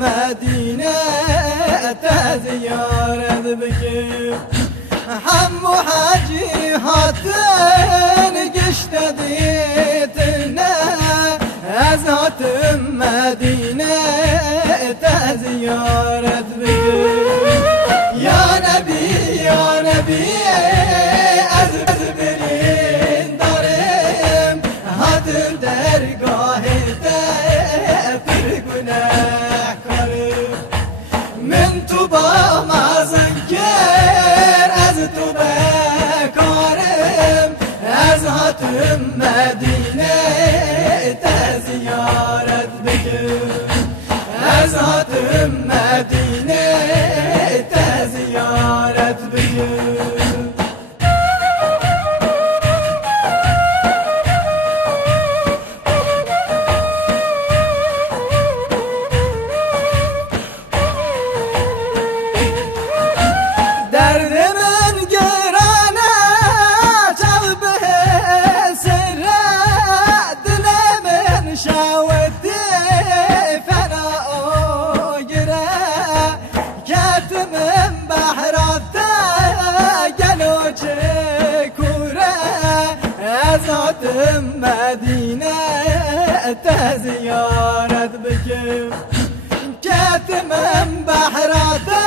مدینه تزیارت بکن همو حاجی هاتن گشت دیتنه از هاتم مدینه تزیارت بکن یا نبی از برین دارم هاتم درگاه پر گناه کرم من تو با مازن کر از تو بکارم از هاتم مدینه تزیارت بکن از هاتم مدینه تزیارت بکن مدینه تزیارت بکن کتمم بحراتا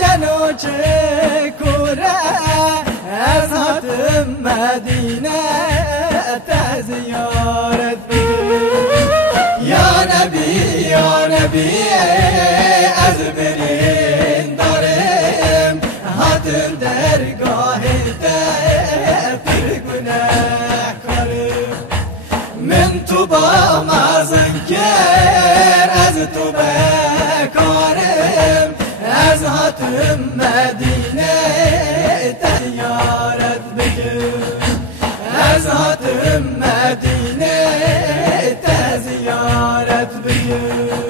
گلوچه کوره از هاتم مدینه تزیارت بکن یا نبی از برین دارم هاتم درگاه پر گناه من تو با مازن کر از تو بکارم از هاتم مدینه تزیارت بکن از هاتم مدینه تزیارت بکن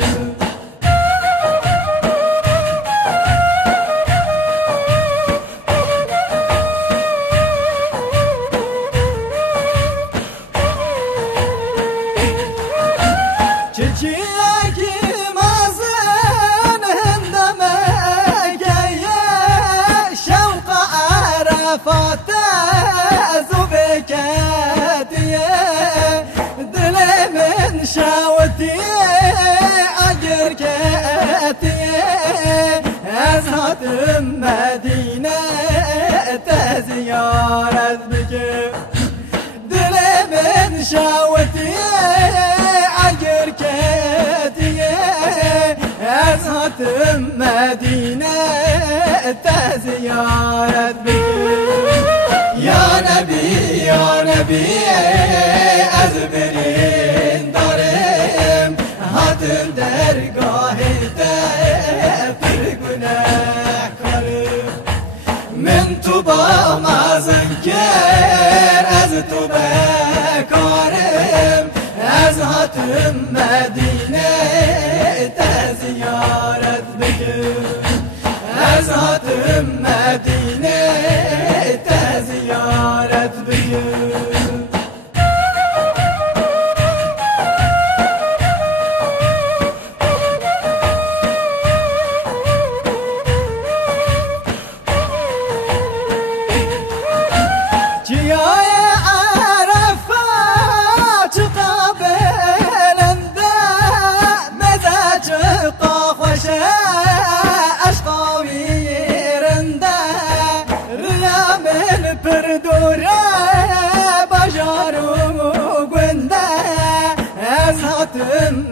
شاوتي أجر كاتي از هاتم مدينة تزيارت بك دل من شاوتي أجر كاتي از هاتم مدينة تزيارت بك يا نبي أزبرين دارم هاتم درگاه پر گناه کرم من تو با مازن کر از تو بکارم از هاتم مدینه تزیارت بکن از هاتم مدینه تزیارت بکن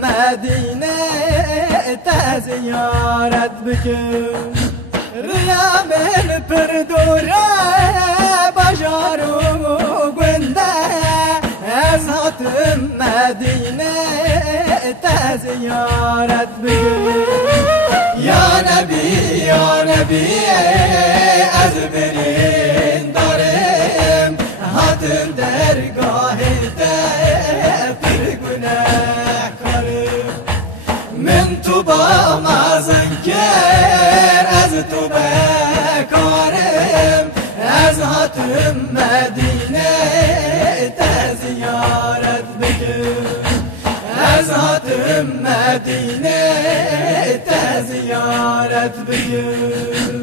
مدینه تزیارت بکن ریا من پر دوره بجارم و گنده از هاتم مدینه تزیارت بکن یا نبی از برین دارم هاتم درگاه پر گناه کرم من تو با مازن کر از تو بکارم از هاتم مدینه تزیارت بکن Azatım Medine'te ziyaret bugün.